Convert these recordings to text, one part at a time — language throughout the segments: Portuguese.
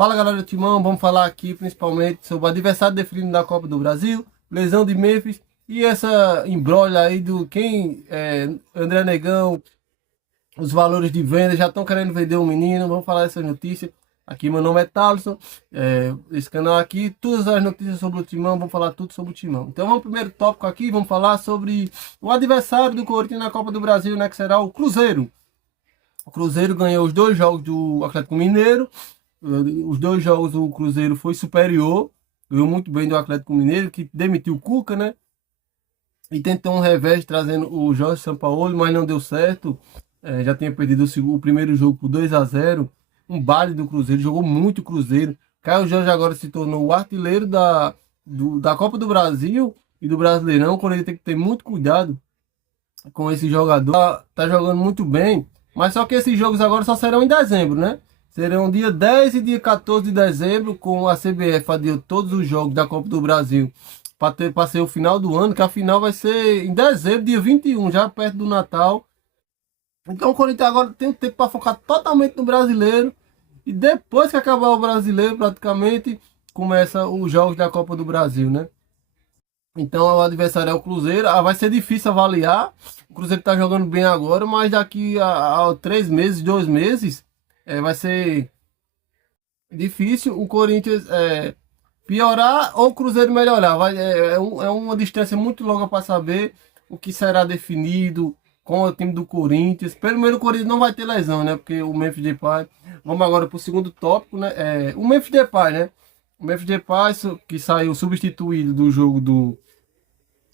Fala galera do Timão, vamos falar aqui principalmente sobre o adversário definido da Copa do Brasil, lesão de Memphis e essa embrolha aí do André Negão, os valores de venda, já estão querendo vender o menino. Vamos falar dessa notícia. Aqui meu nome é Thaleson, esse canal aqui, todas as notícias sobre o Timão, vamos falar tudo sobre o Timão. Então vamos pro primeiro tópico aqui, vamos falar sobre o adversário do Corinthians na Copa do Brasil, né, que será o Cruzeiro. O Cruzeiro ganhou os 2 jogos do Atlético Mineiro. Os 2 jogos o Cruzeiro foi superior, ganhou muito bem do Atlético Mineiro, que demitiu o Cuca, né? E tentou um revés trazendo o Jorge Sampaoli, mas não deu certo. Já tinha perdido o primeiro jogo por 2-0. Um baile do Cruzeiro, jogou muito o Cruzeiro. Caio Jorge agora se tornou o artilheiro da Copa do Brasil e do Brasileirão. O Corinthians tem que ter muito cuidado com esse jogador. Tá jogando muito bem, mas só que esses jogos agora só serão em dezembro, né? Serão dia 10 e dia 14 de dezembro, com a CBF adiou todos os jogos da Copa do Brasil para ser o final do ano, que a final vai ser em dezembro, dia 21, já perto do Natal. Então o Corinthians agora tem um tempo para focar totalmente no brasileiro. E depois que acabar o brasileiro, praticamente, começa os jogos da Copa do Brasil, né? Então o adversário é o Cruzeiro. Vai ser difícil avaliar. O Cruzeiro está jogando bem agora, mas daqui a 3 meses, 2 meses, vai ser difícil o Corinthians piorar ou o Cruzeiro melhorar. É uma distância muito longa para saber o que será definido com o time do Corinthians. Primeiro, o Corinthians não vai ter lesão, né? Porque o Memphis Depay. Vamos agora para o segundo tópico, né? O Memphis Depay, né? O Memphis Depay, que saiu substituído do jogo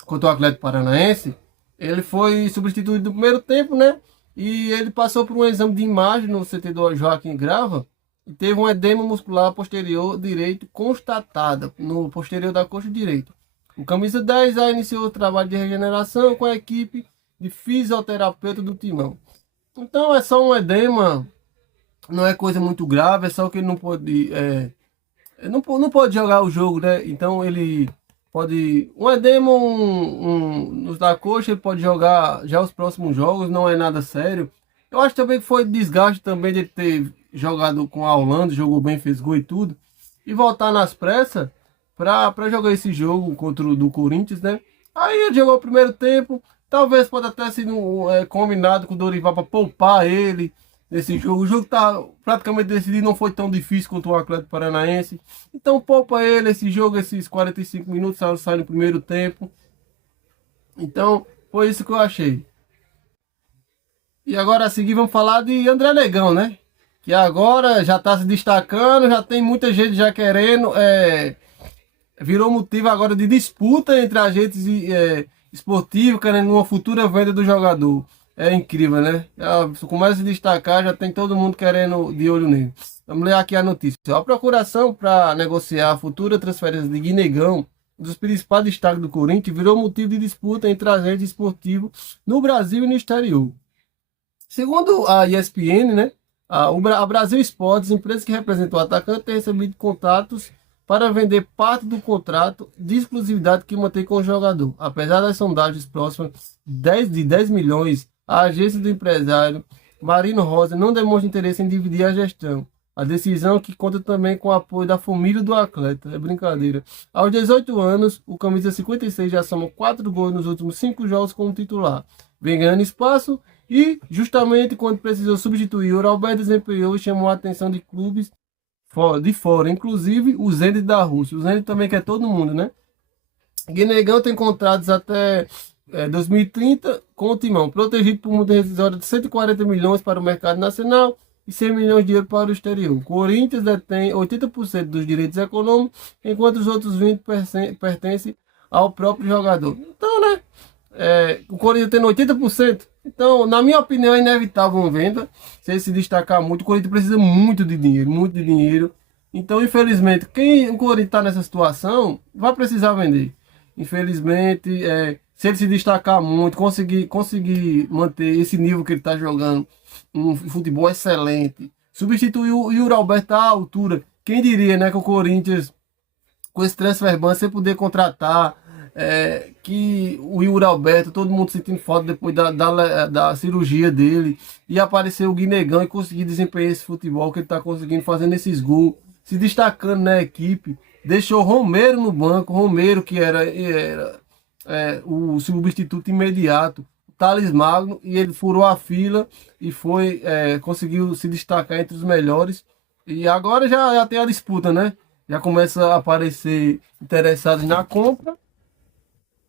contra o Atlético Paranaense, ele foi substituído no primeiro tempo, né? E ele passou por um exame de imagem no CT do Joaquim Grava e teve um edema muscular posterior direito constatada no posterior da coxa direita. O camisa 10 já iniciou o trabalho de regeneração com a equipe de fisioterapeuta do Timão. Então é só um edema, não é coisa muito grave, é só que ele não pode, não pode jogar o jogo, né? Então ele pode, um edema nos da coxa, ele pode jogar já os próximos jogos, não é nada sério. Eu acho também que foi desgaste também de ter jogado com a Holanda, jogou bem, fez gol e tudo, e voltar nas pressas para jogar esse jogo contra o do Corinthians, né? Aí ele jogou o primeiro tempo, talvez pode até ser combinado com o Dorival para poupar ele nesse jogo. O jogo tá praticamente decidido, não foi tão difícil contra o Atlético Paranaense. Então poupa ele esse jogo, esses 45 minutos, sai no primeiro tempo. Então foi isso que eu achei. E agora a seguir vamos falar de André Negão, né? Que agora já está se destacando, já tem muita gente já querendo, virou motivo agora de disputa entre agentes esportivos, querendo uma futura venda do jogador. É incrível, né? Começa a se destacar, já tem todo mundo querendo de olho nele. Vamos ler aqui a notícia. A procuração para negociar a futura transferência de Guinegão, um dos principais destaques do Corinthians, virou motivo de disputa entre agentes esportivos no Brasil e no exterior. Segundo a ESPN, né? A Brasil Sports, empresa que representa o atacante, tem recebido contatos para vender parte do contrato de exclusividade que mantém com o jogador. Apesar das sondagens próximas de 10 milhões, a agência do empresário Marino Rosa não demonstra interesse em dividir a gestão. A decisão que conta também com o apoio da família do atleta. É brincadeira. Aos 18 anos, o camisa 56 já soma 4 gols nos últimos 5 jogos como titular. Vem ganhando espaço e, justamente quando precisou substituir, o Alberto desempenhou e chamou a atenção de clubes de fora, inclusive o Zenit da Rússia. O Zenit também quer todo mundo, né? Guinegão tem contratos até 2030 com o Timão, protegido por multa rescisória de 140 milhões para o mercado nacional e 100 milhões de euros para o exterior. O Corinthians detém 80% dos direitos econômicos, enquanto os outros 20% pertencem ao próprio jogador. Então, né? O Corinthians tendo 80%, então, na minha opinião, é inevitável uma venda. Se ele se destacar muito, o Corinthians precisa muito de dinheiro, muito de dinheiro. Então, infelizmente, o Corinthians está nessa situação, vai precisar vender. Infelizmente, se ele se destacar muito, conseguir manter esse nível que ele está jogando, um futebol excelente, substituir o Yuri Alberto à altura. Quem diria, né, que o Corinthians, com esse transfer ban, sem poder contratar, que o Yuri Alberto, todo mundo sentindo falta depois da cirurgia dele, e apareceu o Guinegão e conseguir desempenhar esse futebol que ele está conseguindo, fazendo esses gols, se destacando na equipe, deixou Romero no banco, Romero que era o substituto imediato, Thales Magno, e ele furou a fila e conseguiu se destacar entre os melhores. E agora já tem a disputa, né? Já começa a aparecer interessados na compra.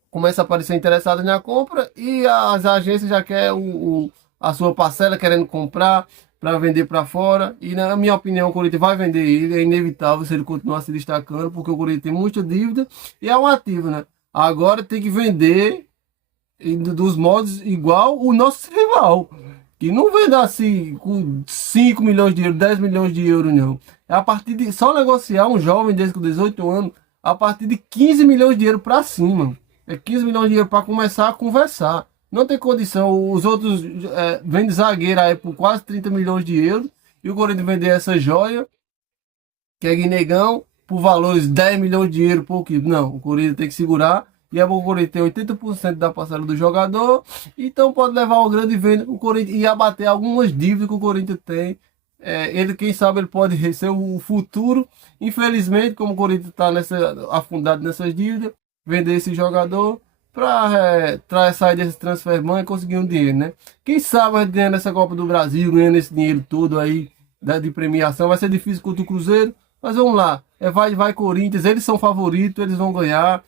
Começa a aparecer interessados na compra e as agências já querem a sua parcela, querendo comprar para vender para fora. E na minha opinião, o Corinthians vai vender ele, é inevitável se ele continuar se destacando, porque o Corinthians tem muita dívida e é um ativo, né? Agora tem que vender dos modos igual o nosso rival. Que não vende assim com 5 milhões de euros, 10 milhões de euros, não. É a partir de só negociar um jovem desde com 18 anos a partir de 15 milhões de euros para cima. É 15 milhões de euros para começar a conversar. Não tem condição. Os outros vendem zagueiro aí por quase 30 milhões de euros. E o Corinthians vender essa joia, que é Guinegão, por valores 10 milhões de euros por quilo. Não, o Corinthians tem que segurar. E é bom o Corinthians ter 80% da parcela do jogador. Então pode levar uma grande venda. O Corinthians ia abater algumas dívidas que o Corinthians tem. Ele, quem sabe, ele pode ser o futuro. Infelizmente, como o Corinthians está afundado nessas dívidas, vender esse jogador para sair desse transfer ban e conseguir um dinheiro, né? Quem sabe a gente ganhando essa Copa do Brasil, ganhando esse dinheiro todo aí de premiação. Vai ser difícil contra o Cruzeiro, mas vamos lá. Vai Corinthians, eles são favoritos, eles vão ganhar.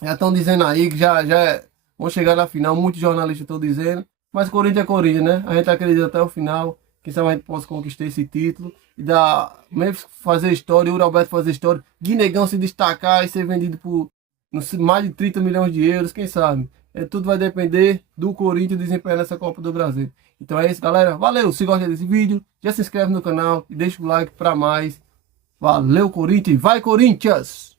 Já estão dizendo aí que já vão chegar na final, muitos jornalistas estão dizendo. Mas Corinthians é Corinthians, né? A gente acredita até o final. Quem sabe a gente possa conquistar esse título e mesmo fazer história, o Roberto fazer história, Guinegão se destacar e ser vendido por mais de 30 milhões de euros, quem sabe? Tudo vai depender do Corinthians desempenhar nessa Copa do Brasil. Então é isso, galera. Valeu! Se gosta desse vídeo, já se inscreve no canal e deixa o like para mais. Valeu, Corinthians! Vai, Corinthians!